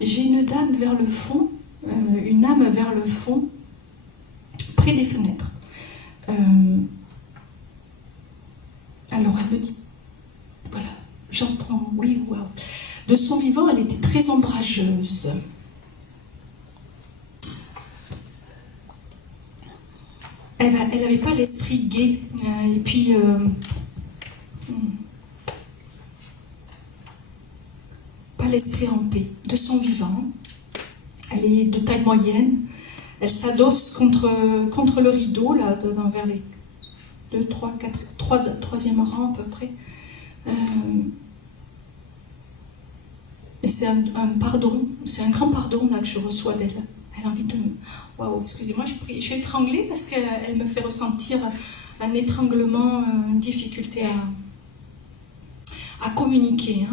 J'ai une dame vers le fond, une âme vers le fond, près des fenêtres. Alors elle me dit, voilà, j'entends, oui, waouh. De son vivant, elle était très ombrageuse. Elle n'avait pas l'esprit gai. Et puis, pas l'esprit en paix. De son vivant, elle est de taille moyenne. Elle s'adosse contre le rideau, là, vers les 2, 3, 4, 3e rang à peu près. Et c'est un pardon, c'est un grand pardon là que je reçois d'elle. Elle a envie de... Waouh, excusez-moi, je suis étranglée parce qu'elle me fait ressentir un étranglement, une difficulté à communiquer.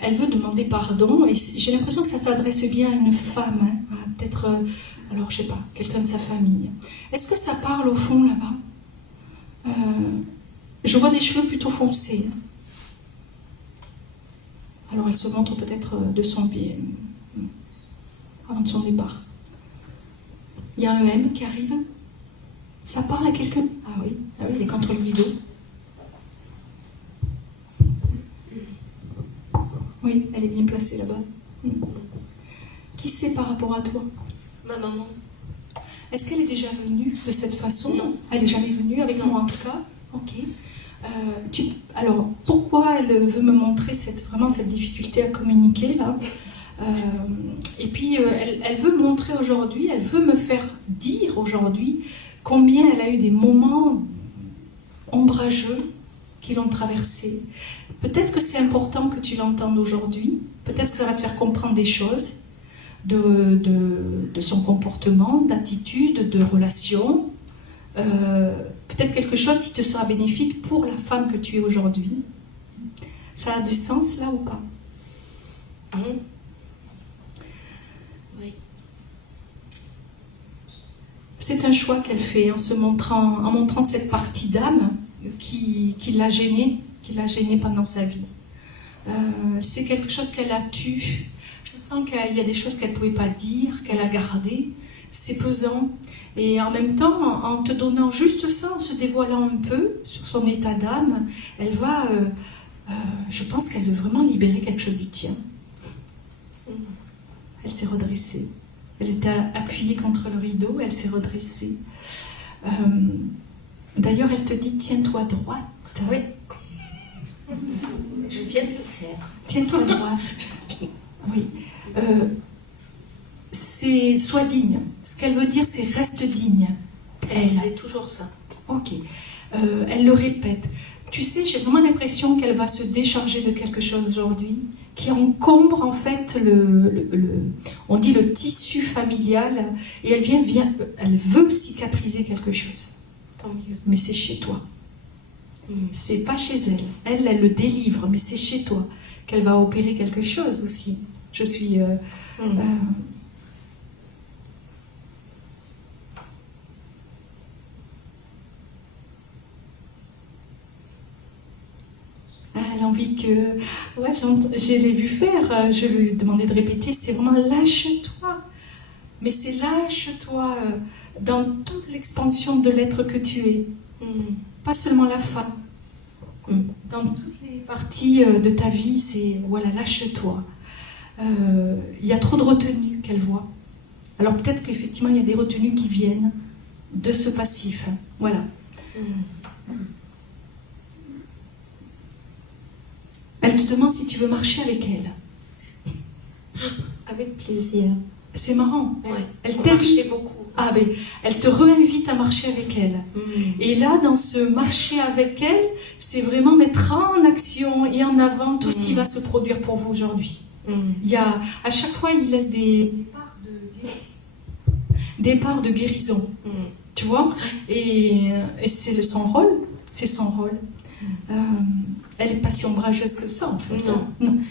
Elle veut demander pardon et j'ai l'impression que ça s'adresse bien à une femme, peut-être, alors je sais pas, quelqu'un de sa famille. Est-ce que ça parle au fond là-bas? Je vois des cheveux plutôt foncés. Alors elle se montre peut-être de son pied, avant de son départ. Il y a un M qui arrive. Ça parle à quelqu'un? Ah oui, il est contre le rideau. Oui, elle est bien placée là-bas. Qui c'est par rapport à toi? Ma maman. Est-ce qu'elle est déjà venue de cette façon? Non. Elle n'est jamais venue avec moi en tout cas? Ok. Alors, pourquoi elle veut me montrer vraiment cette difficulté à communiquer là? Et puis, elle veut montrer aujourd'hui, elle veut me faire dire aujourd'hui combien elle a eu des moments ombrageux qui l'ont traversée. Peut-être que c'est important que tu l'entendes aujourd'hui, peut-être que ça va te faire comprendre des choses de son comportement, d'attitude, de relation. Peut-être quelque chose qui te sera bénéfique pour la femme que tu es aujourd'hui. Ça a du sens là ou pas? Oui. C'est un choix qu'elle fait en montrant cette partie d'âme qui l'a gênée pendant sa vie. C'est quelque chose qu'elle a tué. Je sens qu'il y a des choses qu'elle ne pouvait pas dire, qu'elle a gardées. C'est pesant. Et en même temps, en te donnant juste ça, en se dévoilant un peu sur son état d'âme, elle va, je pense qu'elle veut vraiment libérer quelque chose du tien. Elle s'est redressée. Elle était appuyée contre le rideau, elle s'est redressée. D'ailleurs, elle te dit, tiens-toi droite. Oui. Je viens de le faire. Tiens-toi droite. Oui. C'est sois digne. Ce qu'elle veut dire, c'est reste digne. Elle disait toujours ça. Ok. Elle le répète. Tu sais, j'ai vraiment l'impression qu'elle va se décharger de quelque chose aujourd'hui qui encombre en fait on dit le tissu familial, et elle veut cicatriser quelque chose. Tant mieux. Mais c'est chez toi. C'est pas chez elle. Elle le délivre, mais c'est chez toi qu'elle va opérer quelque chose aussi. Je suis... Elle a envie que... Ouais, je l'ai vu faire, je lui ai demandé de répéter, c'est vraiment lâche-toi. Mais c'est lâche-toi dans toute l'expansion de l'être que tu es. Pas seulement la femme. Dans toutes les parties de ta vie, c'est voilà, lâche-toi. Il y a trop de retenues qu'elle voit. Alors peut-être qu'effectivement, il y a des retenues qui viennent de ce passif. Voilà. Elle te demande si tu veux marcher avec elle. Avec plaisir. C'est marrant. Ouais. Elle marchait beaucoup. Ah oui, elle te réinvite à marcher avec elle. Et là, dans ce marcher avec elle, c'est vraiment mettre en action et en avant tout ce qui va se produire pour vous aujourd'hui. Il y a, à chaque fois, il laisse des parts de guérison. Tu vois? Et c'est son rôle. C'est son rôle. Elle n'est pas si ombrageuse que ça, en fait. Non.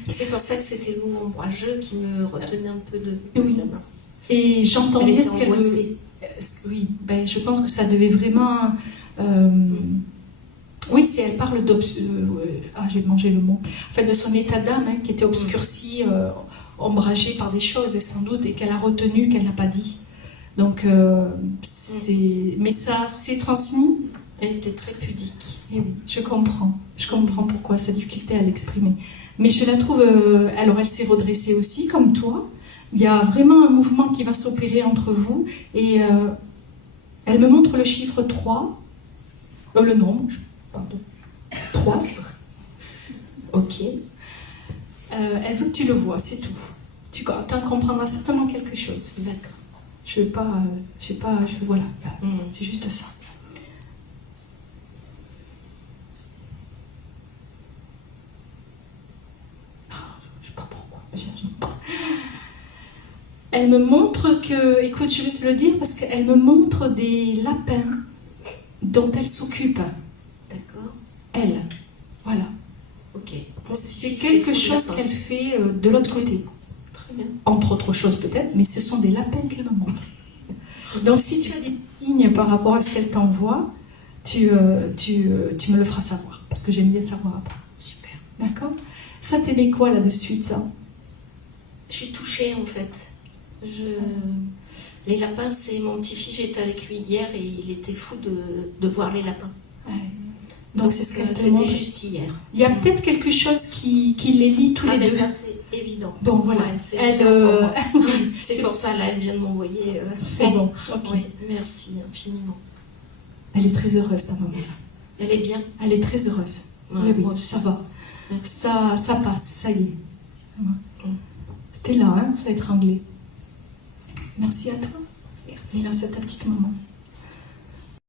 C'est pour ça que c'était le mot ombrageux qui me retenait un peu de la main. Et j'entends bien ce qu'elle veut. Oui, ben, je pense que ça devait vraiment... Oui, si elle parle j'ai mangé le mot. En fait, de son état d'âme qui était obscurci ombragée par des choses, et sans doute, et qu'elle a retenu, qu'elle n'a pas dit. Donc, mais ça, c'est transmis. Elle était très pudique. Et oui, je comprends pourquoi sa difficulté à l'exprimer. Mais je la trouve, alors elle s'est redressée aussi, comme toi. Il y a vraiment un mouvement qui va s'opérer entre vous, et elle me montre le chiffre 3, le nombre, pardon, 3. Ok. Elle veut que tu le vois, c'est tout. Tu en comprendras certainement quelque chose. D'accord. Voilà, c'est juste ça. Je sais pas pourquoi. Elle me montre que, écoute, je vais te le dire parce qu'elle me montre des lapins dont elle s'occupe. D'accord. Elle, voilà. Ok. C'est quelque chose qu'elle fait de l'autre côté. Très bien. Entre autres choses peut-être, mais ce sont des lapins qu'elle me montre. Donc si tu as des signes par rapport à ce qu'elle t'envoie, tu me le feras savoir, parce que j'aime bien savoir après. Super. D'accord? Ça t'aimait quoi là de suite, ça? Je suis touchée en fait. Les lapins, c'est mon petit-fils, j'étais avec lui hier et il était fou de voir les lapins. Ouais. Donc c'est ce qu'elle te C'était montre. juste hier. Il y a peut-être quelque chose qui les lie tous les deux. Ça c'est évident. Bon voilà. Ouais, c'est Elle, évident pour moi. oui, c'est pour ça, là, elle vient de m'envoyer. C'est bon. Ok. Oui, merci infiniment. Elle est très heureuse, ta maman. Elle est bien. Elle est très heureuse. Ouais, Oui, ça va. Ça passe, ça y est. C'était là, hein, ça a étranglé. Merci à toi. Merci. Merci à ta petite maman.